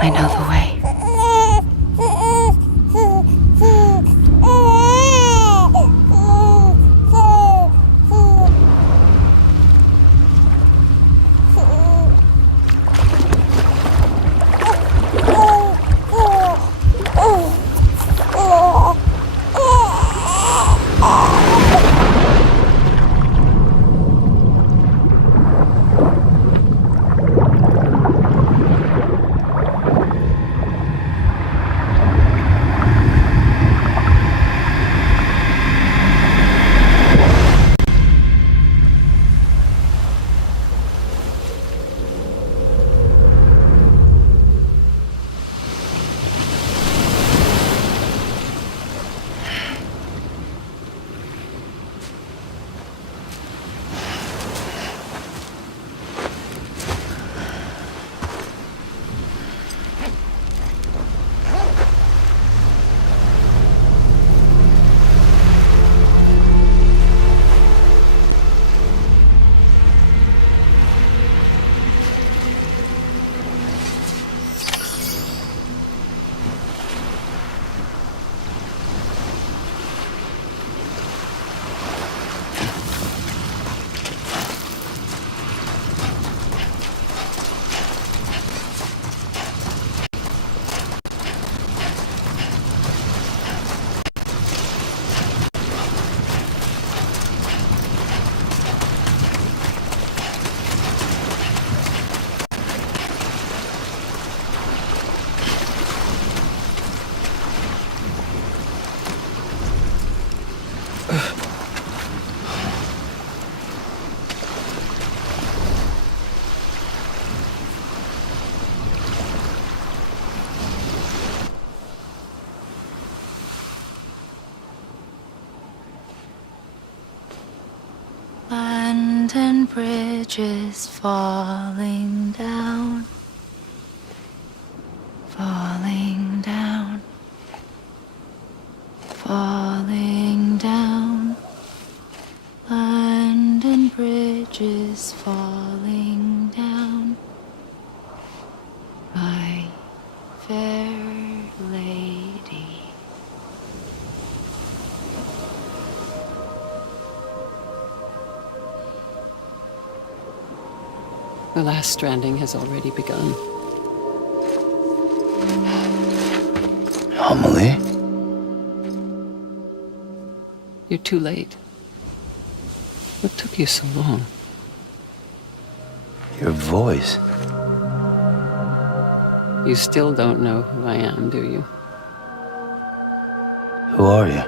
I know the way. London Bridge is falling down, falling down, falling down. London Bridge is falling down, my fair lady. The last stranding has already begun. Amelie? You're too late. What took you so long? Your voice. You still don't know who I am, do you? Who are you?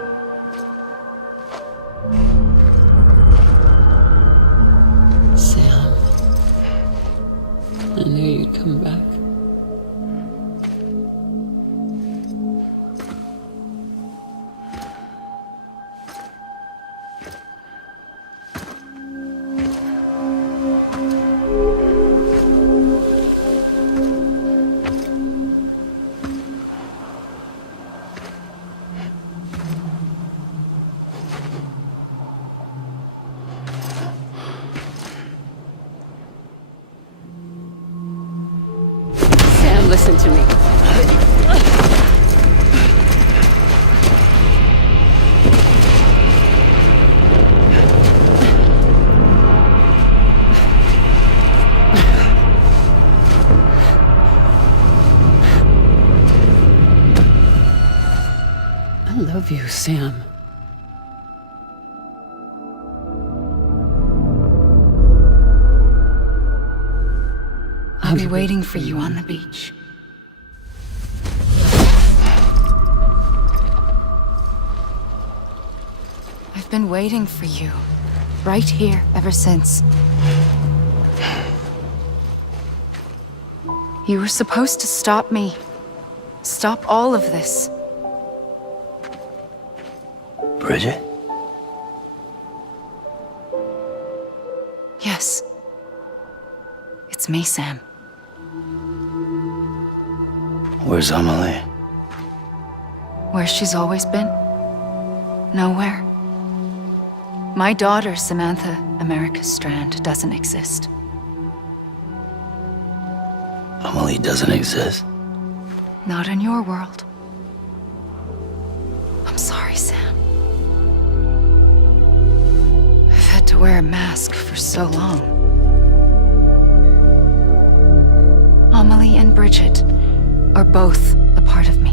Sam. I knew you'd come back. Listen to me. I love you, Sam. I'll be waiting for you on the beach. I've been waiting for you, right here, ever since. You were supposed to stop me. Stop all of this. Bridget? Yes. It's me, Sam. Where's Amelie? Where she's always been. Nowhere. My daughter, Samantha America Strand, doesn't exist. Amelie doesn't exist? Not in your world. I'm sorry, Sam. I've had to wear a mask for so long. Amelie and Bridget are both a part of me.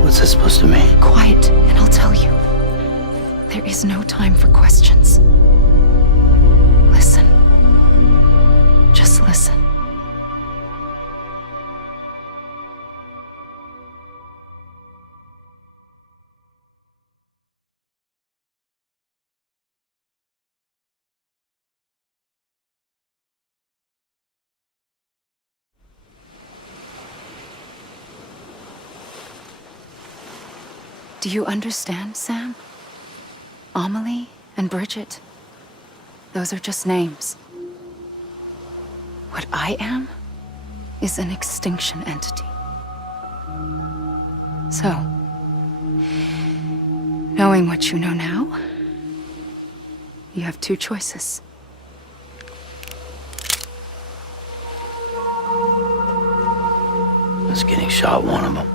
What's this supposed to mean? Quiet, and I'll tell you. There is no time for questions. Listen. Just listen. Do you understand, Sam? Amelie and Bridget, those are just names. What I am is an extinction entity. So, knowing what you know now, you have two choices. Is getting shot one of them?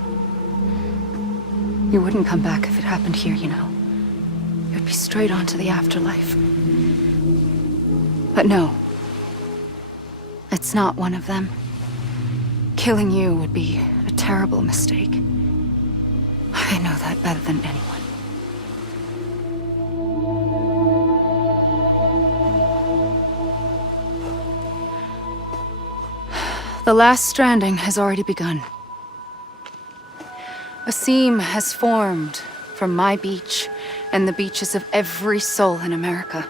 You wouldn't come back if it happened here, you know. You'd be straight on to the afterlife. But no. It's not one of them. Killing you would be a terrible mistake. I know that better than anyone. The last stranding has already begun. A seam has formed from my beach and the beaches of every soul in America.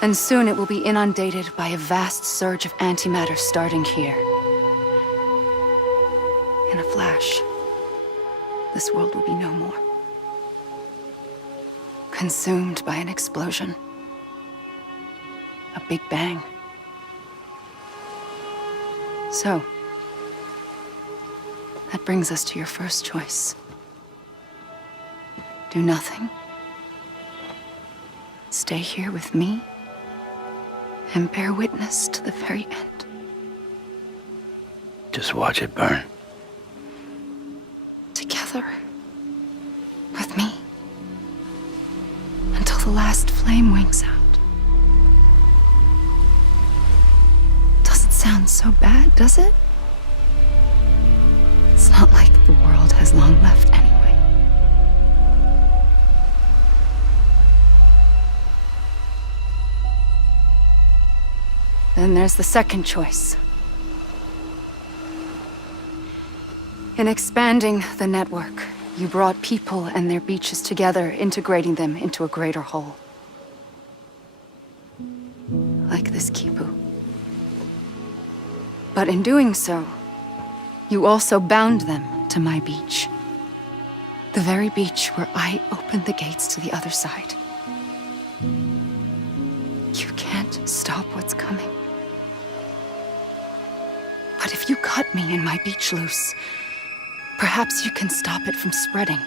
And soon it will be inundated by a vast surge of antimatter starting here. In a flash, this world will be no more. Consumed by an explosion. A big bang. So, that brings us to your first choice. Do nothing. Stay here with me and bear witness to the very end. Just watch it burn. Together. With me. Until the last flame winks out. Doesn't sound so bad, does it? It's not like the world has long left anyway. Then there's the second choice. In expanding the network, you brought people and their beaches together, integrating them into a greater whole. Like this Kipu. But in doing so, you also bound them to my beach. The very beach where I opened the gates to the other side. You can't stop what's coming. But if you cut me and my beach loose, perhaps you can stop it from spreading.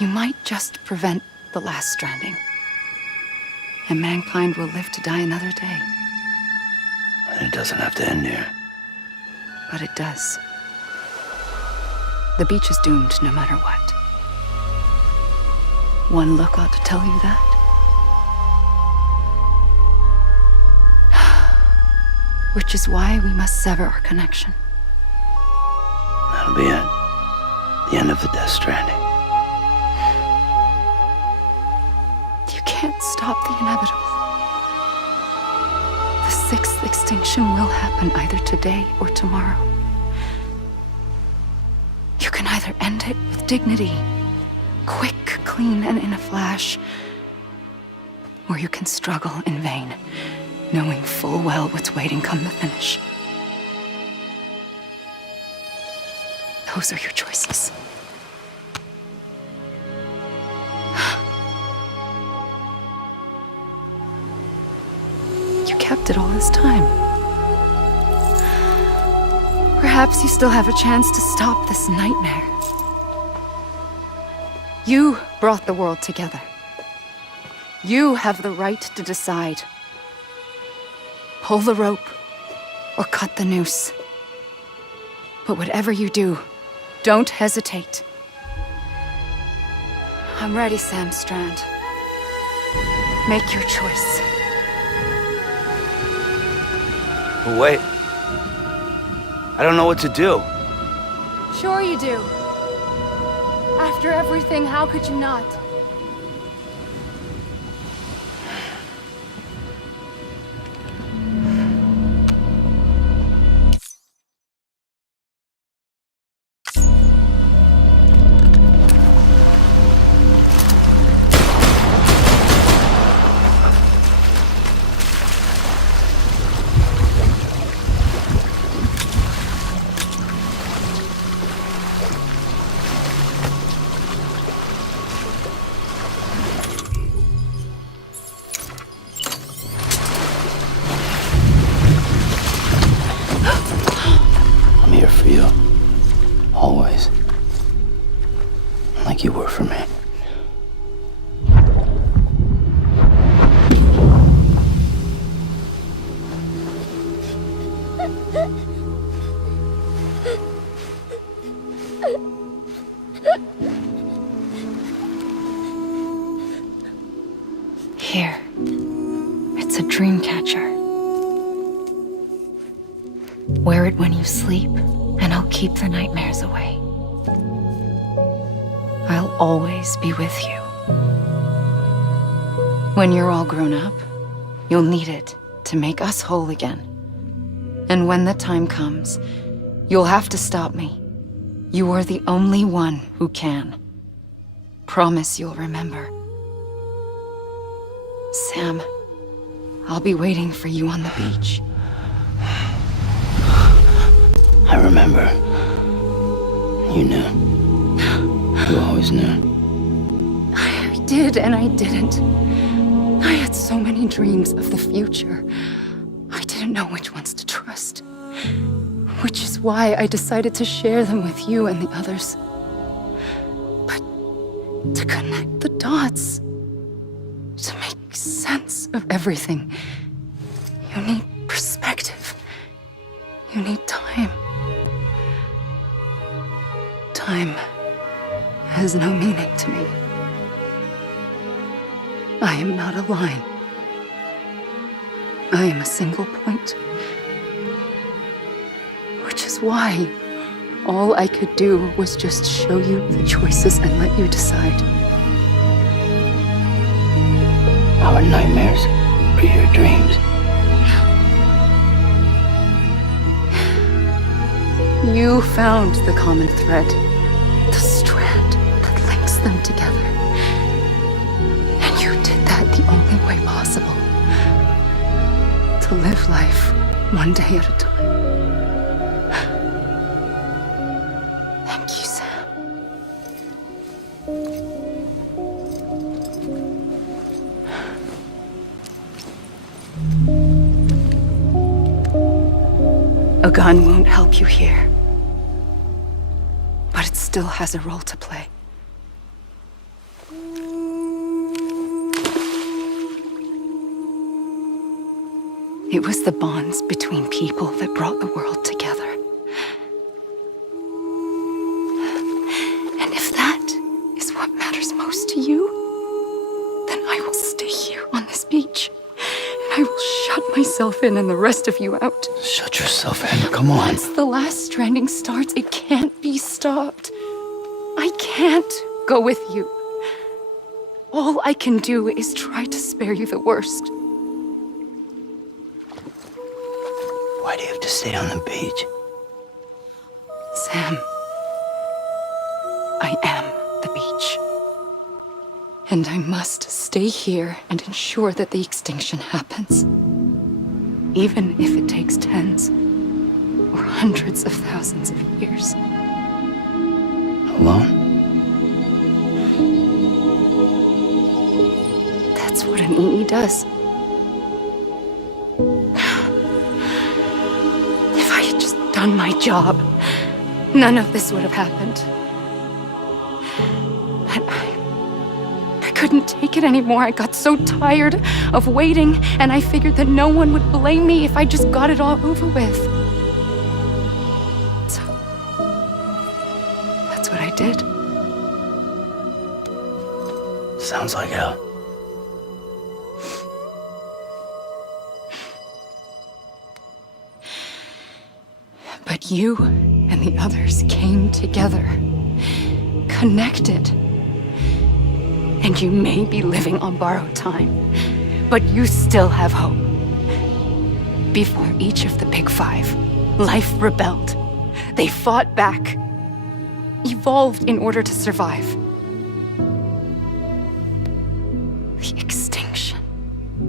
You might just prevent the last stranding. And mankind will live to die another day. And it doesn't have to end here. But it does. The beach is doomed no matter what. One look ought to tell you that. Which is why we must sever our connection. That'll be it. The end of the Death Stranding. You can't stop the inevitable. The sixth extinction will happen either today or tomorrow. You can either end it with dignity, quick, clean, and in a flash, or you can struggle in vain, knowing full well what's waiting come the finish. Those are your choices. You kept it all this time. Perhaps you still have a chance to stop this nightmare. You brought the world together. You have the right to decide. Pull the rope, or cut the noose. But whatever you do, don't hesitate. I'm ready, Sam Strand. Make your choice. But wait. I don't know what to do. Sure you do. After everything, how could you not? I'm here for you. Always. Like you were for me. Here. It's a dream catcher. Wear it when you sleep, and I'll keep the nightmares away. I'll always be with you. When you're all grown up, you'll need it to make us whole again. And when the time comes, you'll have to stop me. You are the only one who can. Promise you'll remember. Sam, I'll be waiting for you on the beach. I remember. You knew. You always knew. I did and I didn't. I had so many dreams of the future. I didn't know which ones to trust. Which is why I decided to share them with you and the others. But to connect the dots, to make sense of everything, you need perspective. You need time. Time has no meaning to me. I am not a line. I am a single point. Which is why all I could do was just show you the choices and let you decide. Our nightmares or your dreams? You found the common thread, the strand that links them together. And you did that the only way possible. To live life one day at a time. Thank you, Sam. A gun won't help you here. But it still has a role to play. It was the bonds between people that brought the world together. And if that is what matters most to you, then I will stay here on this beach. And I will shut myself in and the rest of you out. Shut yourself in. Come on. Once the last stranding starts, it can't be stopped. I can't go with you. All I can do is try to spare you the worst. Why do you have to stay on the beach? Sam, I am the beach. And I must stay here and ensure that the extinction happens. Even if it takes tens or hundreds of thousands of years. Alone? That's what an EE does. If I had just done my job, none of this would have happened. But I couldn't take it anymore. I got so tired of waiting, and I figured that no one would blame me if I just got it all over with. So, that's what I did. Sounds like hell. But you and the others came together, connected. And you may be living on borrowed time, but you still have hope. Before each of the Big Five, life rebelled. They fought back, evolved in order to survive. The extinction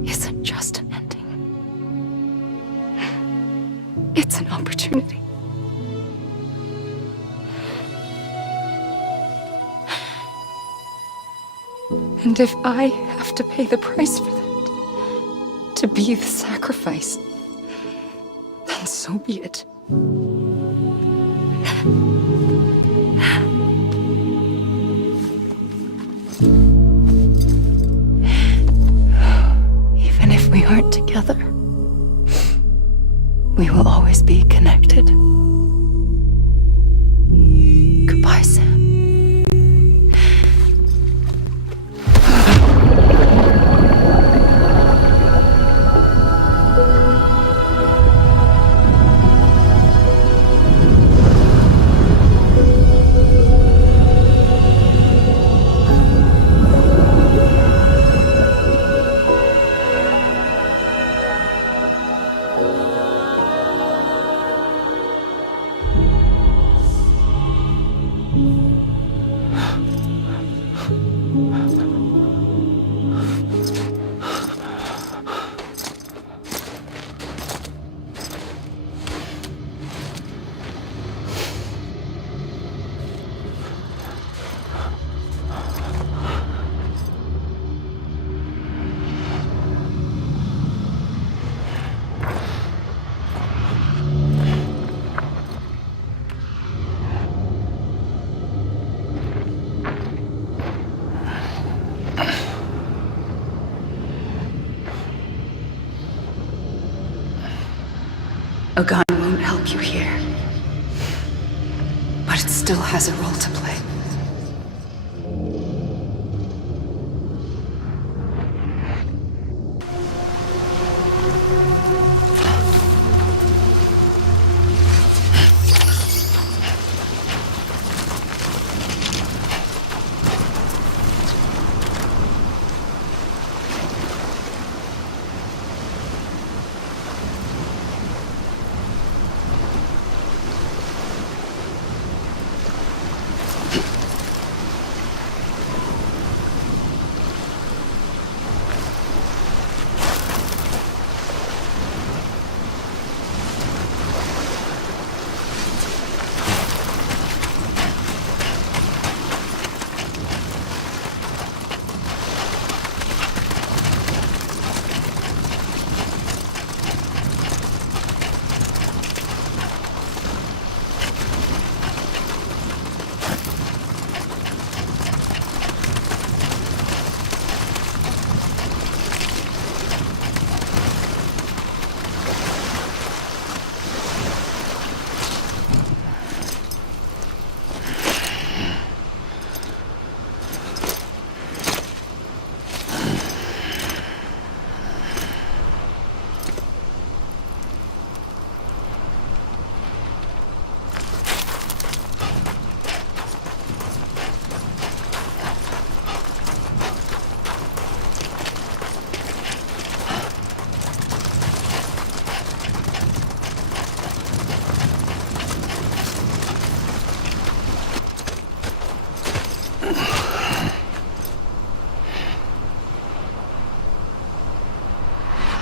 isn't just an ending. It's an opportunity. And if I have to pay the price for that, to be the sacrifice, then so be it. Even if we aren't together, we will always be connected. Goodbye, Sam. A gun won't help you here, but it still has a role to play.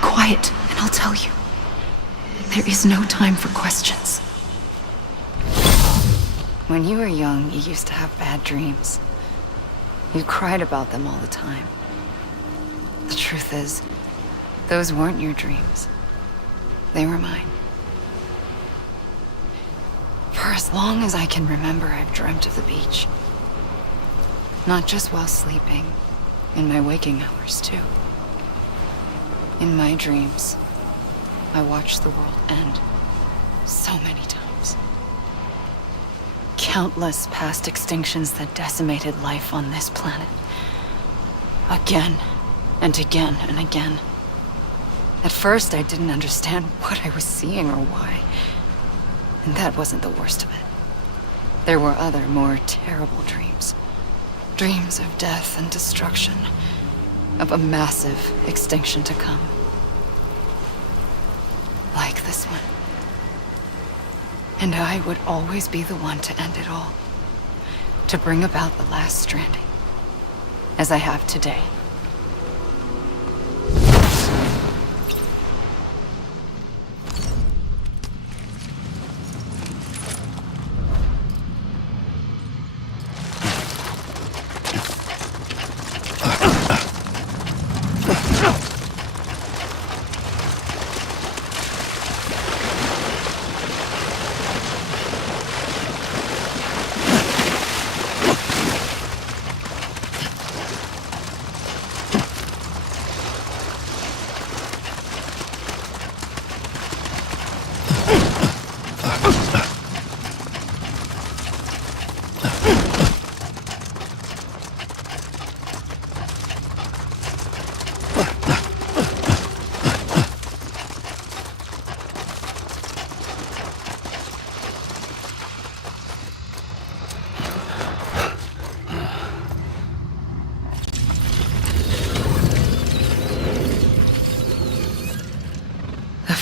Quiet, and I'll tell you. There is no time for questions. When you were young, you used to have bad dreams. You cried about them all the time. The truth is, those weren't your dreams. They were mine. For as long as I can remember, I've dreamt of the beach. Not just while sleeping, in my waking hours, too. In my dreams, I watched the world end so many times. Countless past extinctions that decimated life on this planet. Again, and again, and again. At first, I didn't understand what I was seeing or why. And that wasn't the worst of it. There were other, more terrible dreams. Dreams of death and destruction. Of a massive extinction to come. Like this one. And I would always be the one to end it all. To bring about the last stranding. As I have today.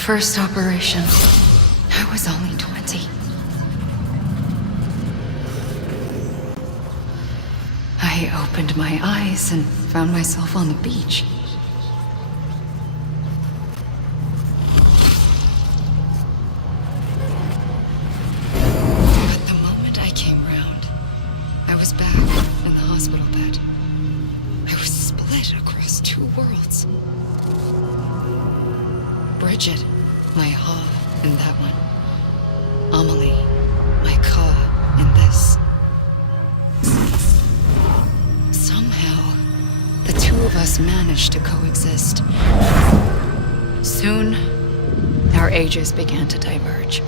First operation, I was only 20. I opened my eyes and found myself on the beach. But the moment I came round, I was back in the hospital bed. I was split across two worlds. Bridget, my Ha in that one. Amelie, my Ka in this. Somehow, the two of us managed to coexist. Soon, our ages began to diverge.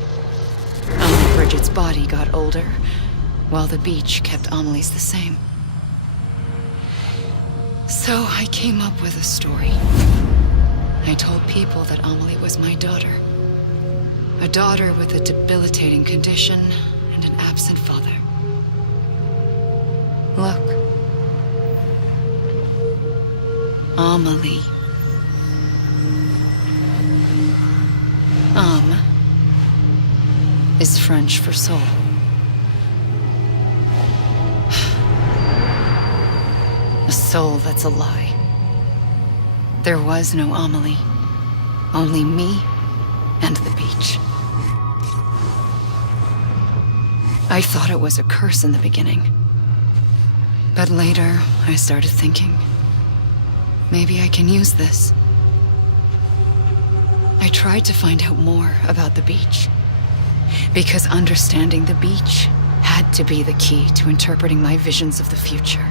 Only Bridget's body got older, while the beach kept Amelie's the same. So I came up with a story. I told people that Amelie was my daughter. A daughter with a debilitating condition and an absent father. Look. Amelie. Âme is French for soul. A soul that's a lie. There was no Amelie. Only me and the beach. I thought it was a curse in the beginning. But later, I started thinking, maybe I can use this. I tried to find out more about the beach. Because understanding the beach had to be the key to interpreting my visions of the future.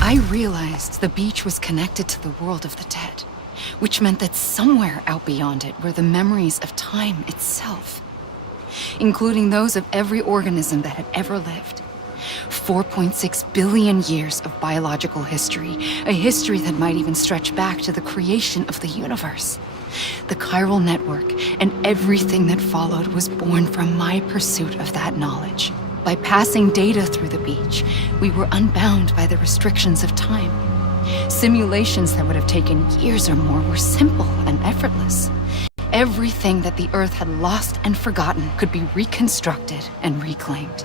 I realized the beach was connected to the world of the dead, which meant that somewhere out beyond it were the memories of time itself, including those of every organism that had ever lived. 4.6 billion years of biological history, a history that might even stretch back to the creation of the universe. The chiral network and everything that followed was born from my pursuit of that knowledge. By passing data through the beach, we were unbound by the restrictions of time. Simulations that would have taken years or more were simple and effortless. Everything that the Earth had lost and forgotten could be reconstructed and reclaimed.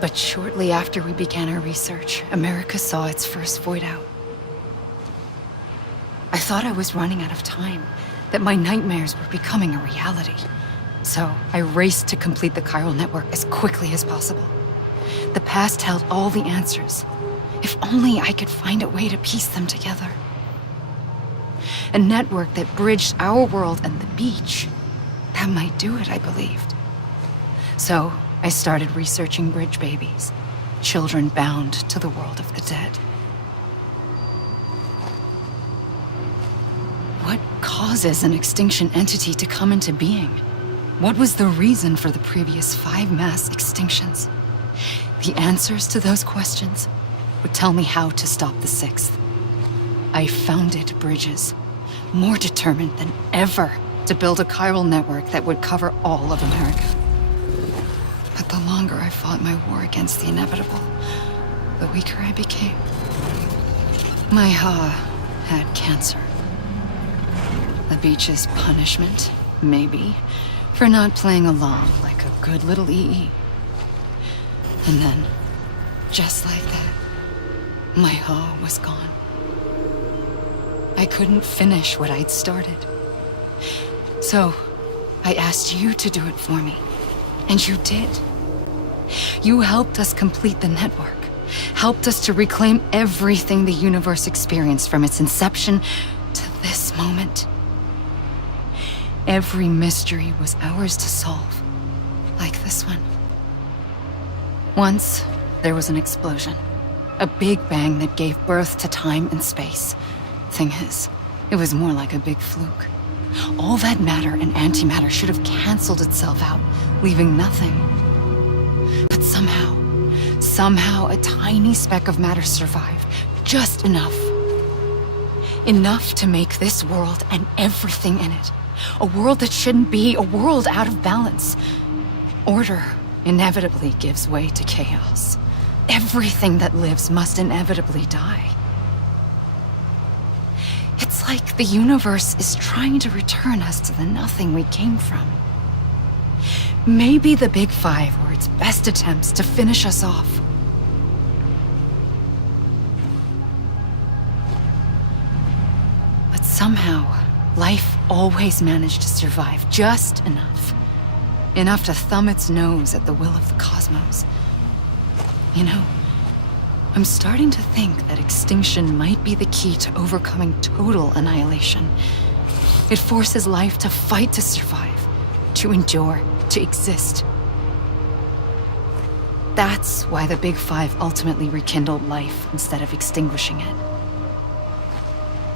But shortly after we began our research, America saw its first void out. I thought I was running out of time, that my nightmares were becoming a reality. So I raced to complete the chiral network as quickly as possible. The past held all the answers. If only I could find a way to piece them together. A network that bridged our world and the beach. That might do it, I believed. So I started researching bridge babies, children bound to the world of the dead. What causes an extinction entity to come into being? What was the reason for the previous 5 mass extinctions? The answers to those questions would tell me how to stop the 6th. I founded bridges, more determined than ever to build a chiral network that would cover all of America. But the longer I fought my war against the inevitable, the weaker I became. My Ha had cancer. The beach's punishment, maybe, for not playing along like a good little EE. And then, just like that, my Ha was gone. I couldn't finish what I'd started. So, I asked you to do it for me. And you did. You helped us complete the network. Helped us to reclaim everything the universe experienced from its inception to this moment. Every mystery was ours to solve. Like this one. Once, there was an explosion. A big bang that gave birth to time and space. Thing is, it was more like a big fluke. All that matter and antimatter should have canceled itself out, leaving nothing. But somehow a tiny speck of matter survived. Just enough. Enough to make this world and everything in it. A world that shouldn't be, a world out of balance. Order inevitably gives way to chaos. Everything that lives must inevitably die. It's like the universe is trying to return us to the nothing we came from. Maybe the Big Five were its best attempts to finish us off. But somehow, life always managed to survive just enough. Enough to thumb its nose at the will of the cosmos. You know, I'm starting to think that extinction might be the key to overcoming total annihilation. It forces life to fight to survive, to endure, to exist. That's why the Big Five ultimately rekindled life instead of extinguishing it.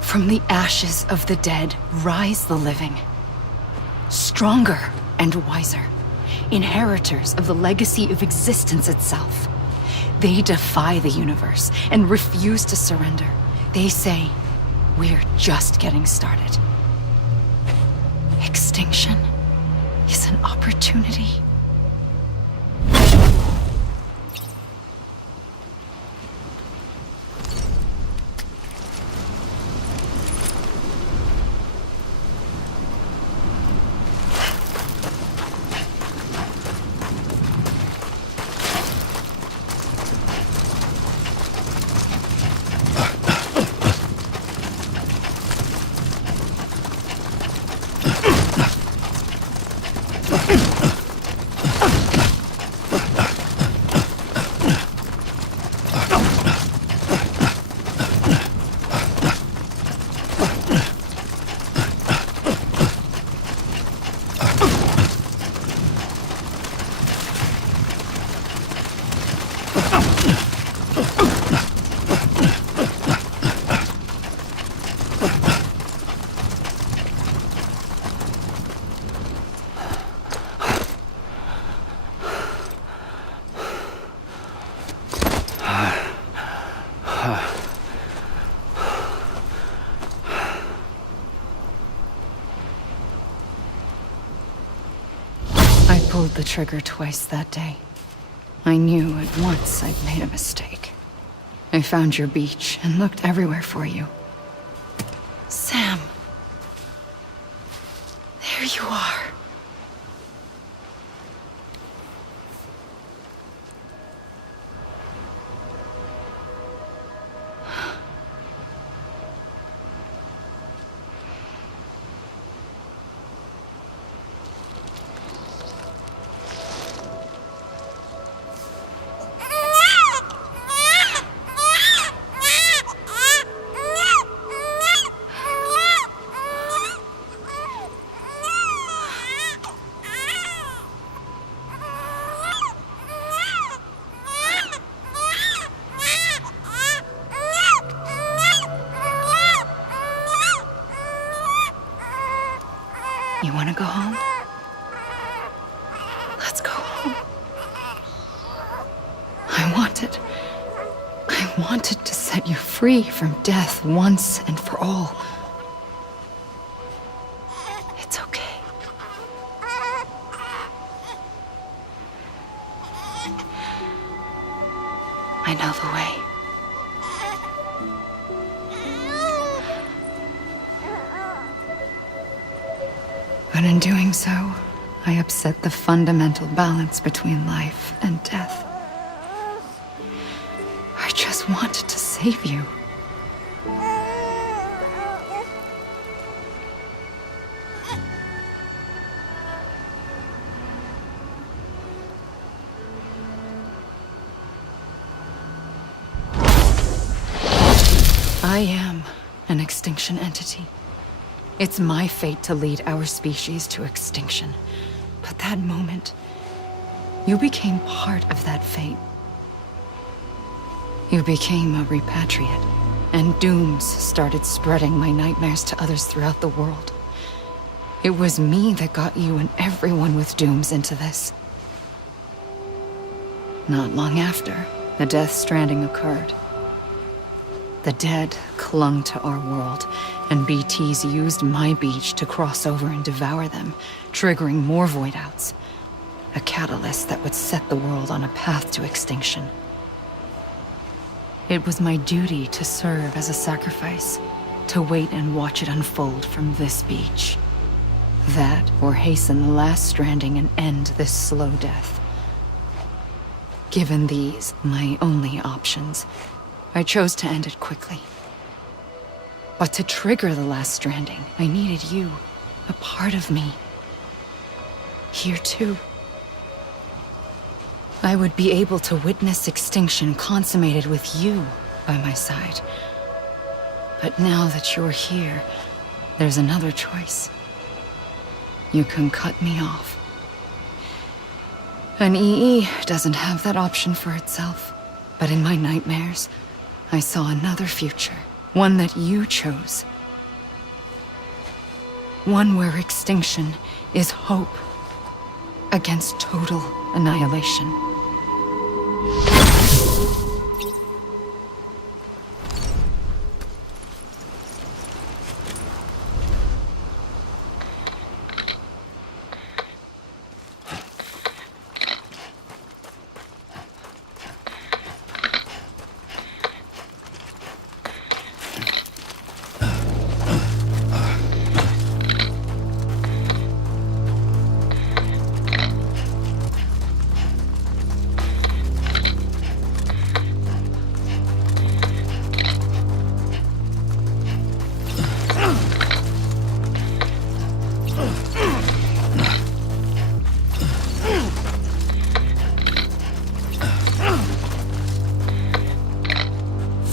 From the ashes of the dead rise the living. Stronger and wiser. Inheritors of the legacy of existence itself. They defy the universe and refuse to surrender. They say, we're just getting started. Extinction is an opportunity. pulled the trigger twice that day. I knew at once I'd made a mistake. I found your beach and looked everywhere for you. Sam. There you are. You want to go home? Let's go home. I wanted to set you free from death once and for all. It's okay. I know the way. But in doing so, I upset the fundamental balance between life and death. I just wanted to save you. I am an extinction entity. It's my fate to lead our species to extinction. But that moment, you became part of that fate. You became a repatriate, and dooms started spreading my nightmares to others throughout the world. It was me that got you and everyone with dooms into this. Not long after, the Death Stranding occurred. The dead clung to our world, and BTs used my beach to cross over and devour them, triggering more void outs. A catalyst that would set the world on a path to extinction. It was my duty to serve as a sacrifice, to wait and watch it unfold from this beach. That, or hasten the last stranding and end this slow death. Given these, my only options, I chose to end it quickly. But to trigger the last stranding, I needed you, a part of me. Here too. I would be able to witness extinction consummated with you by my side. But now that you're here, there's another choice. You can cut me off. An EE doesn't have that option for itself. But in my nightmares, I saw another future. One that you chose. One where extinction is hope against total annihilation.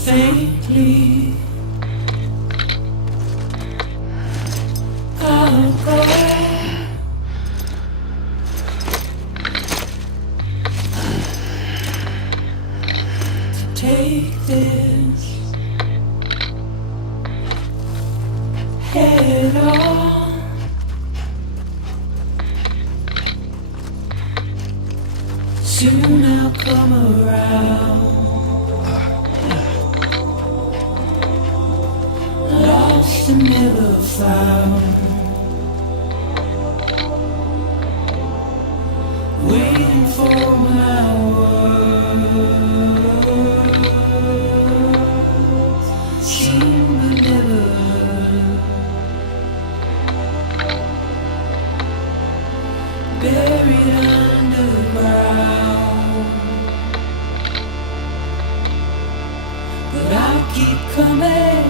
Faintly, I'll go to take this head on. Soon I'll come around. Lost and never found. for my words seem but never buried underground. But I'll keep coming.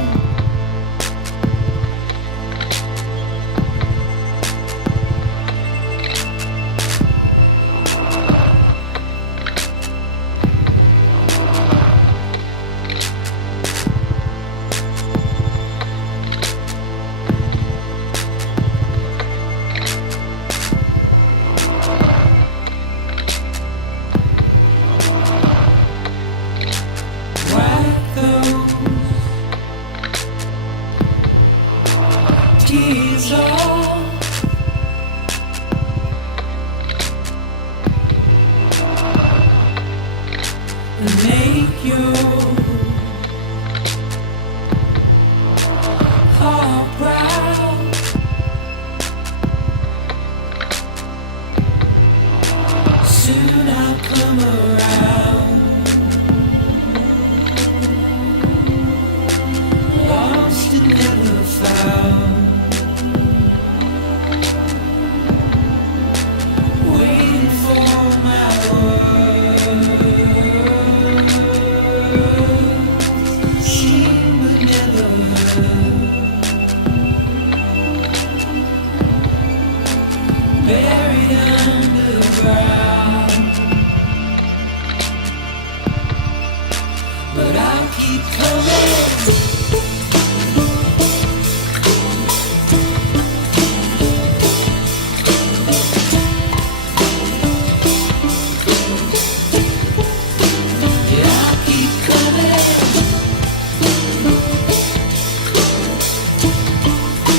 Wipe those tears off and make your heart proud. Soon I'll come around. Lost and never found. Waiting for my words seen but never buried underground. But I'll keep coming. Yeah, I'll keep coming. Yeah, I'll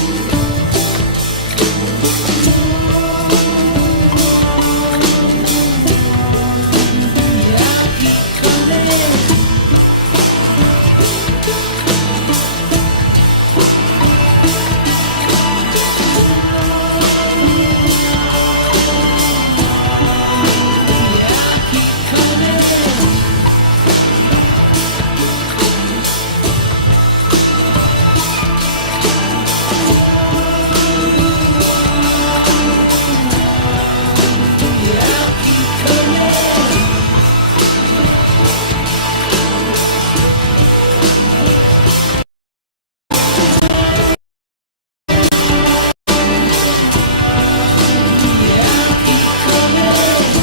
keep coming. Yeah, I'll keep coming. Yeah, I'll keep coming. Yeah, I'll keep coming.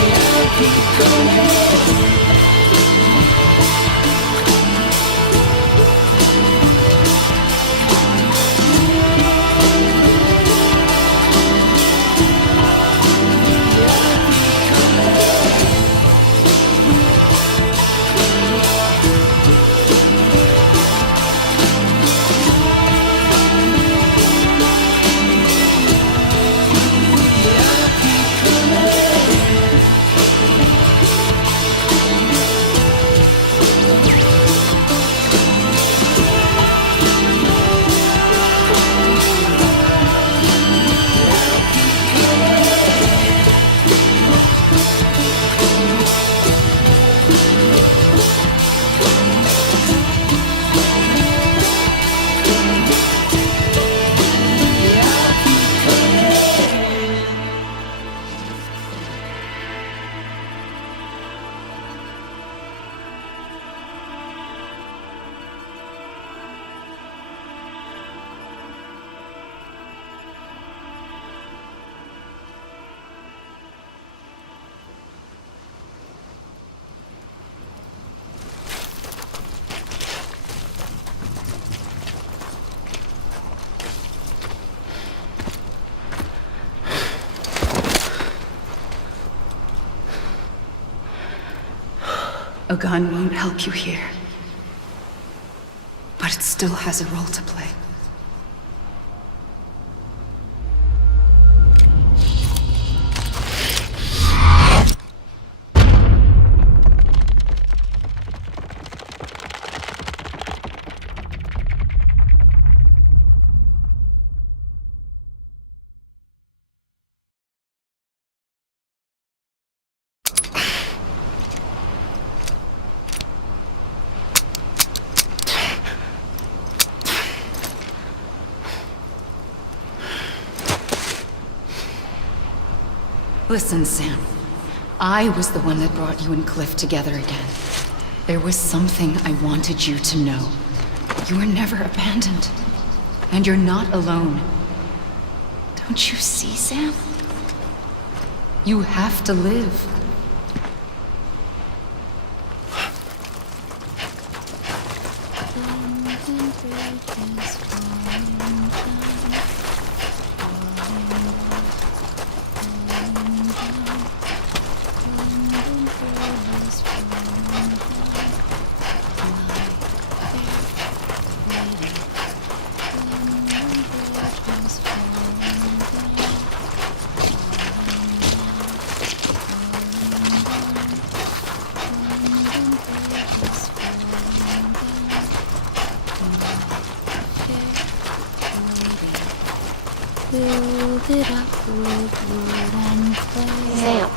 Yeah, I'll keep coming. A gun won't help you here. But it still has a role to play. Listen, Sam. I was the one that brought you and Cliff together again. There was something I wanted you to know. You were never abandoned. And you're not alone. Don't you see, Sam? You have to live. Build it up with wood and clay. Sam.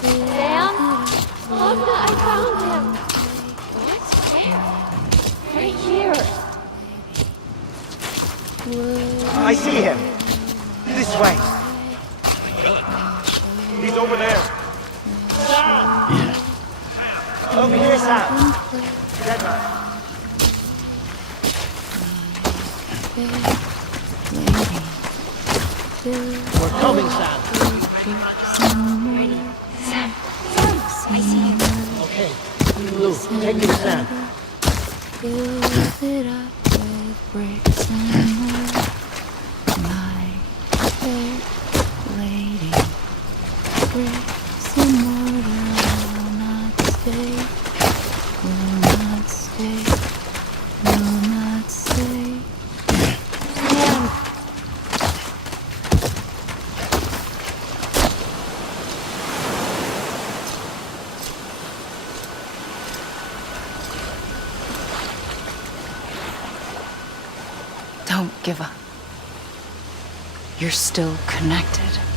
Sam? Look, I found him. What? Right here. I see him. This way. He's over there. Yeah. Over here, Sam. Dead man. We're coming, Sam. Sam, I see him. Okay. Blue, take him, Sam. Build it up with bricks and wood. My fair lady. Bricks and mortar will not stay. Will not stay. Will not stay. Sam. Don't give up. You're still connected.